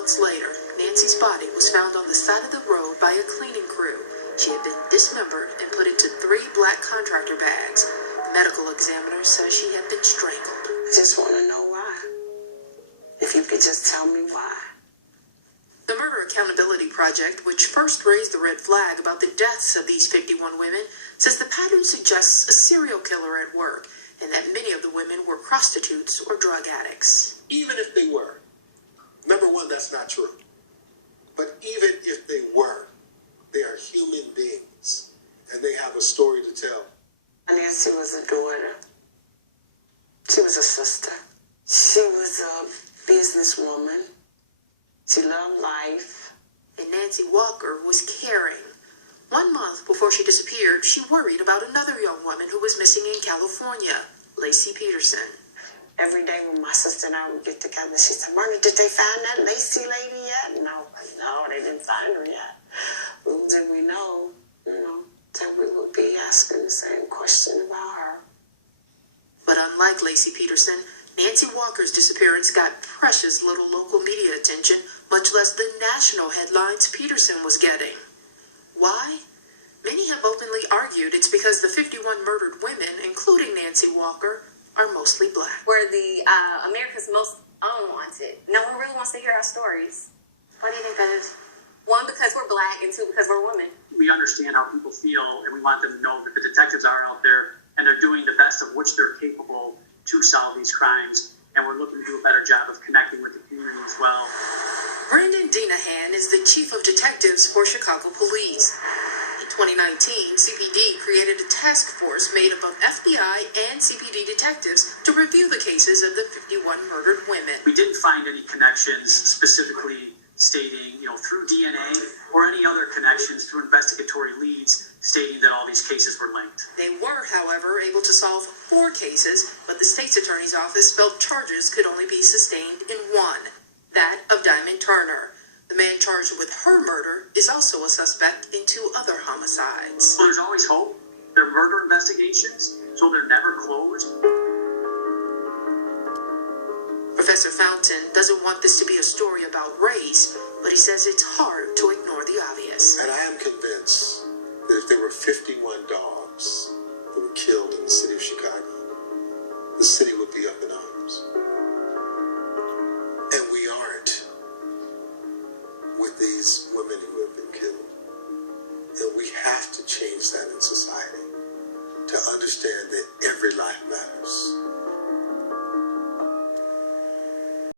months later, Nancy's body was found on the side of the road by a cleaning crew. She had been dismembered and put into 3 black contractor bags. The medical examiner says she had been strangled. I just want to know why. If you could just tell me why. The Murder Accountability Project, which first raised the red flag about the deaths of these 51 women, says the pattern suggests a serial killer at work and that many of the women were prostitutes or drug addicts. Even if they were, number one, that's not true. But even if they were, they are human beings and they have a story to tell. Nancy was a daughter. She was a sister. She was a businesswoman. She loved life. And Nancy Walker was caring. 1 month before she disappeared, she worried about another young woman who was missing in California, Laci Peterson. Every day when my sister and I would get together, she said, "Myrna, did they find that Laci lady yet?" No, they didn't find her yet. Little did we know, that we would be asking the same question about her. But unlike Laci Peterson, Nancy Walker's disappearance got precious little local media attention, much less the national headlines Peterson was getting. Why? Many have openly argued it's because the 51 murdered women, including Nancy Walker, are mostly black. We're the America's most unwanted. No one really wants to hear our stories. Why do you think that is? 1, because we're black, and 2, because we're women. We understand how people feel, and we want them to know that the detectives are out there, and they're doing the best of which they're capable to solve these crimes, and we're looking to do a better job of connecting with the community as well. Brandon Dinahan is the chief of detectives for Chicago Police. In 2019, CPD created a task force made up of FBI and CPD detectives to review the cases of the 51 murdered women. We didn't find any connections specifically stating, through DNA or any other connections through investigatory leads stating that all these cases were linked. They were, however, able to solve 4 cases, but the state's attorney's office felt charges could only be sustained in 1, that of Diamond Turner. The man charged with her murder is also a suspect in 2 other homicides. So there's always hope. They're murder investigations, so they're never closed. Professor Fountain doesn't want this to be a story about race, but he says it's hard to ignore the obvious. And I am convinced that if there were 51 dogs that were killed in the city of Chicago, the city would be up in arms. And we aren't with these women who have been killed. And we have to change that in society to understand that every life matters.